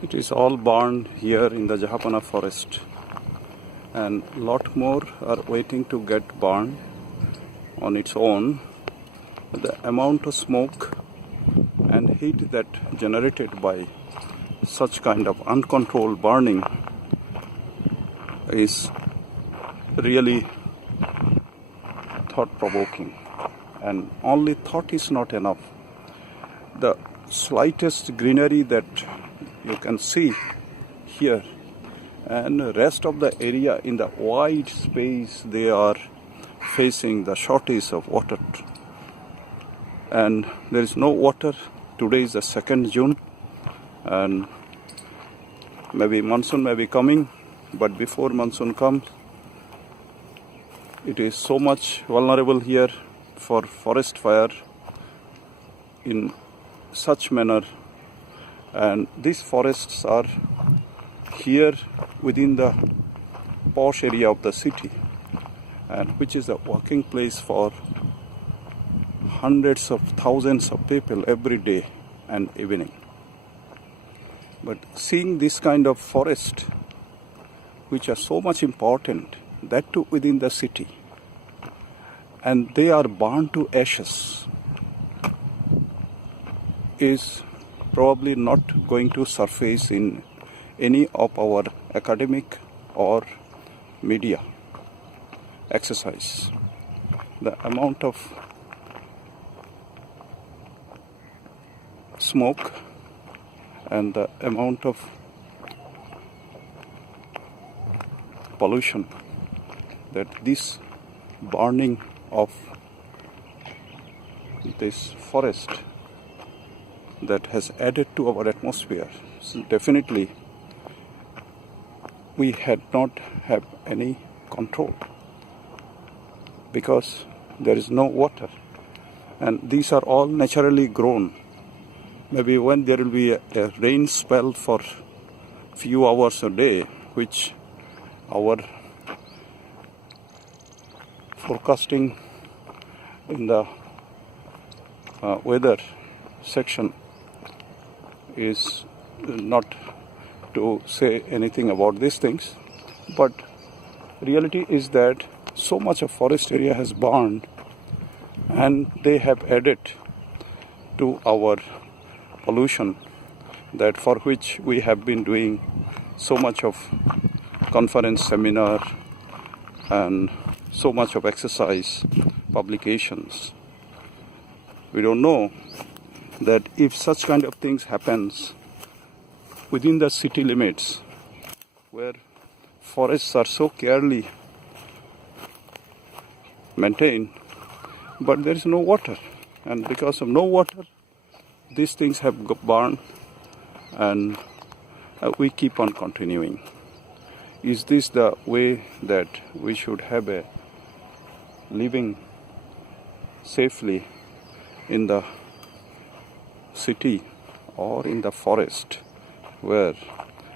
It is all burned here in the Jahapana forest, and lot more are waiting to get burned on its own. The amount of smoke and heat that generated by such kind of uncontrolled burning is really thought-provoking, and only thought is not enough. The slightest greenery that you can see here and the rest of the area in the wide space, they are facing the shortage of water, and there is no water. Today is the 2nd June, and maybe monsoon may be coming, but before monsoon comes, it is so much vulnerable here for forest fire in such manner. And these forests are here within the posh area of the city, and which is a working place for hundreds of thousands of people every day and evening. But seeing this kind of forest, which are so much important, that too within the city, and they are burned to ashes, is probably not going to surface in any of our academic or media exercise. The amount of smoke and the amount of pollution that this burning of this forest that has added to our atmosphere. So definitely we had not have any control, because there is no water, and these are all naturally grown. Maybe when there will be a rain spell for few hours a day, which our forecasting in the weather section is not to say anything about these things, but reality is that so much of forest area has burned, and they have added to our pollution, that for which we have been doing so much of conference, seminar, and so much of exercise, publications. We don't know that if such kind of things happens within the city limits, where forests are so carefully maintained, but there is no water, and because of no water, these things have burned, and we keep on continuing. Is this the way that we should have a living safely in the city or in the forest, where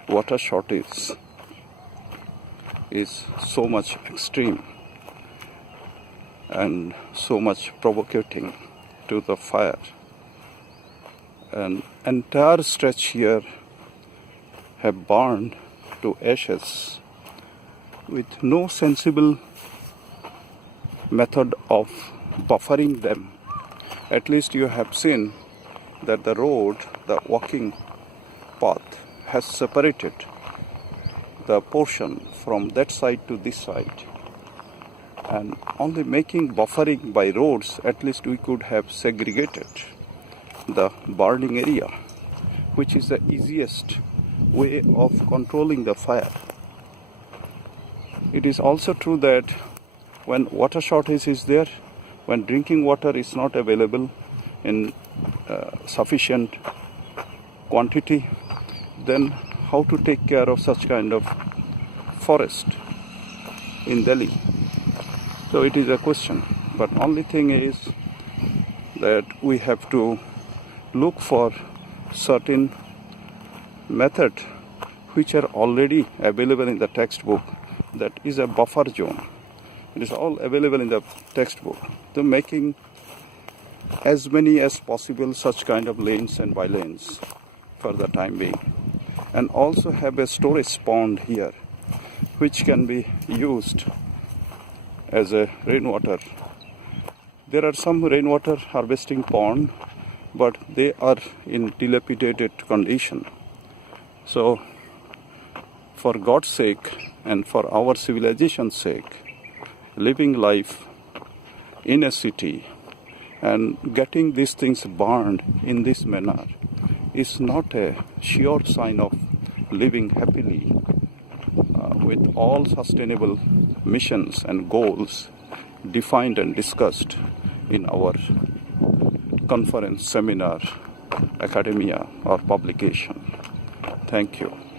water shortage is so much extreme and so much provocating to the fire? An entire stretch here have burned to ashes with no sensible method of buffering them. At least you have seen that the road, the walking path, has separated the portion from that side to this side. And only making buffering by roads, at least we could have segregated the burning area, which is the easiest way of controlling the fire. It is also true that when water shortage is there, when drinking water is not available in sufficient quantity, then how to take care of such kind of forest in Delhi? So it is a question. But only thing is that we have to look for certain method which are already available in the textbook. That is a buffer zone. It is all available in the textbook. So making as many as possible such kind of lanes and bylanes for the time being. and also have a storage pond here which can be used as a rainwater. There are some rainwater harvesting pond, but they are in dilapidated condition. So for God's sake and for our civilization's sake, living life in a city and getting these things burned in this manner is not a sure sign of living happily with all sustainable missions and goals defined and discussed in our conference, seminar, academia, or publication. Thank you.